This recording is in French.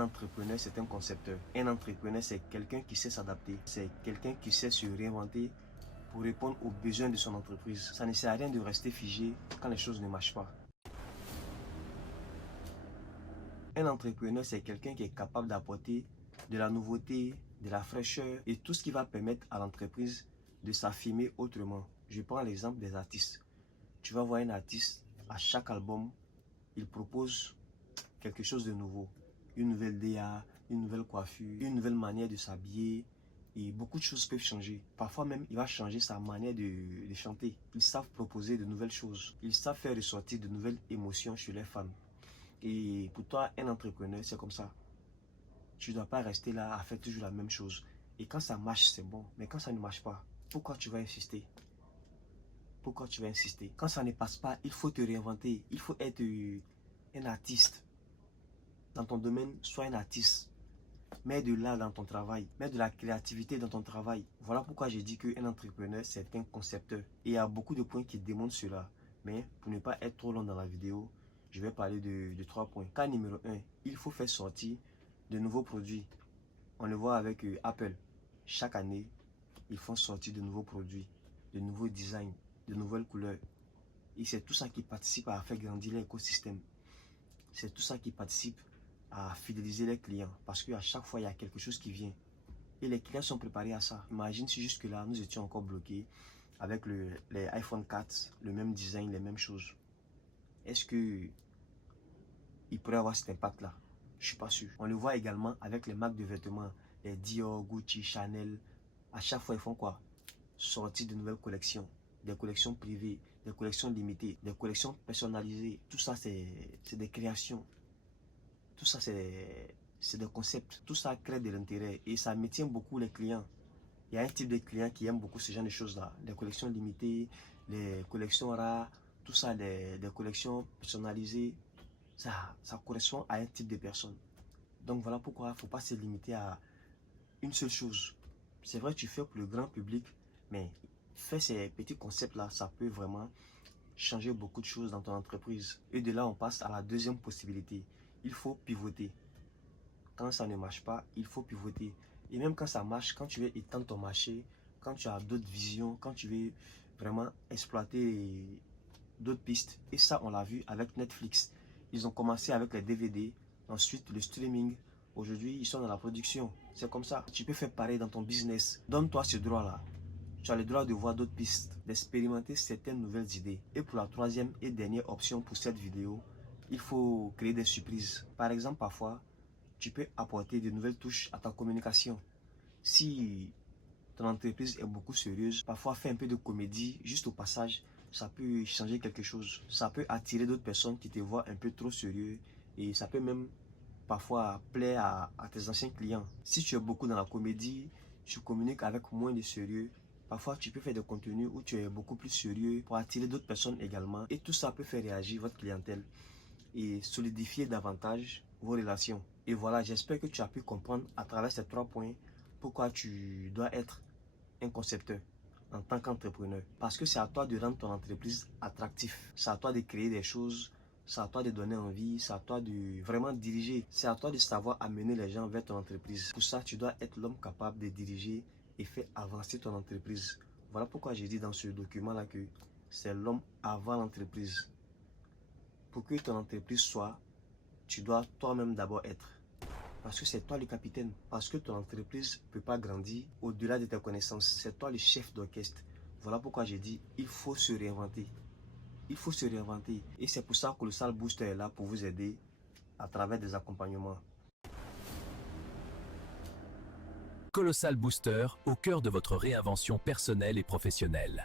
entrepreneur, c'est un concepteur. Un entrepreneur, c'est quelqu'un qui sait s'adapter. C'est quelqu'un qui sait se réinventer pour répondre aux besoins de son entreprise. Ça ne sert à rien de rester figé quand les choses ne marchent pas. Un entrepreneur, c'est quelqu'un qui est capable d'apporter de la nouveauté, de la fraîcheur et tout ce qui va permettre à l'entreprise de s'affirmer autrement. Je prends l'exemple des artistes. Tu vas voir un artiste, à chaque album, il propose quelque chose de nouveau. Une nouvelle DA, une nouvelle coiffure, une nouvelle manière de s'habiller. Et beaucoup de choses peuvent changer. Parfois même, il va changer sa manière de chanter. Ils savent proposer de nouvelles choses. Ils savent faire ressortir de nouvelles émotions chez les fans. Et pour toi, un entrepreneur, c'est comme ça. Tu ne dois pas rester là à faire toujours la même chose. Et quand ça marche, c'est bon. Mais quand ça ne marche pas, pourquoi tu vas insister? Pourquoi tu vas insister? Quand ça ne passe pas, il faut te réinventer. Il faut être un artiste. Dans ton domaine, sois un artiste. Mets de l'art dans ton travail. Mets de la créativité dans ton travail. Voilà pourquoi j'ai dit qu'un entrepreneur, c'est un concepteur. Et il y a beaucoup de points qui démontrent cela. Mais pour ne pas être trop long dans la vidéo, je vais parler de 3 points. Cas numéro 1, il faut faire sortir de nouveaux produits. On le voit avec Apple. Chaque année, ils font sortir de nouveaux produits, de nouveaux designs, de nouvelles couleurs. Et c'est tout ça qui participe à faire grandir l'écosystème. C'est tout ça qui participe à fidéliser les clients. Parce qu'à chaque fois, il y a quelque chose qui vient. Et les clients sont préparés à ça. Imagine si jusque-là, nous étions encore bloqués avec les iPhone 4, le même design, les mêmes choses. Est-ce qu'il pourrait avoir cet impact-là? Je ne suis pas sûr. On le voit également avec les marques de vêtements, les Dior, Gucci, Chanel. À chaque fois, ils font quoi? Sortir de nouvelles collections, des collections privées, des collections limitées, des collections personnalisées. Tout ça, c'est des créations. Tout ça, c'est des concepts. Tout ça crée de l'intérêt et ça maintient beaucoup les clients. Il y a un type de client qui aime beaucoup ce genre de choses-là. Les collections limitées, les collections rares, tout ça, des collections personnalisées. Ça correspond à un type de personne. Donc voilà pourquoi il ne faut pas se limiter à une seule chose. C'est vrai, tu fais pour le grand public, mais faire ces petits concepts-là, ça peut vraiment changer beaucoup de choses dans ton entreprise. Et de là, on passe à la deuxième possibilité. Il faut pivoter. Quand ça ne marche pas, il faut pivoter. Et même quand ça marche, quand tu veux étendre ton marché, quand tu as d'autres visions, quand tu veux vraiment exploiter d'autres pistes. Et ça, on l'a vu avec Netflix. Ils ont commencé avec les DVD, ensuite le streaming. Aujourd'hui, ils sont dans la production. C'est comme ça. Tu peux faire pareil dans ton business. Donne-toi ce droit-là. Tu as le droit de voir d'autres pistes, d'expérimenter certaines nouvelles idées. Et pour la troisième et dernière option pour cette vidéo, il faut créer des surprises. Par exemple, parfois, tu peux apporter de nouvelles touches à ta communication. Si ton entreprise est beaucoup sérieuse, parfois fais un peu de comédie juste au passage. Ça peut changer quelque chose. Ça peut attirer d'autres personnes qui te voient un peu trop sérieux. Et ça peut même parfois plaire à tes anciens clients. Si tu es beaucoup dans la comédie, tu communiques avec moins de sérieux. Parfois, tu peux faire des contenus où tu es beaucoup plus sérieux pour attirer d'autres personnes également. Et tout ça peut faire réagir votre clientèle et solidifier davantage vos relations. Et voilà, j'espère que tu as pu comprendre à travers ces 3 points pourquoi tu dois être un concepteur en tant qu'entrepreneur. Parce que c'est à toi de rendre ton entreprise attractive. C'est à toi de créer des choses. C'est à toi de donner envie. C'est à toi de vraiment diriger. C'est à toi de savoir amener les gens vers ton entreprise. Pour ça, tu dois être l'homme capable de diriger et faire avancer ton entreprise. Voilà pourquoi j'ai dit dans ce document-là que c'est l'homme avant l'entreprise. Pour que ton entreprise soit, tu dois toi-même d'abord être. Parce que c'est toi le capitaine. Parce que ton entreprise ne peut pas grandir au-delà de tes connaissances. C'est toi le chef d'orchestre. Voilà pourquoi j'ai dit, il faut se réinventer. Il faut se réinventer. Et c'est pour ça que le Colossal Booster est là pour vous aider à travers des accompagnements. Colossal Booster, au cœur de votre réinvention personnelle et professionnelle.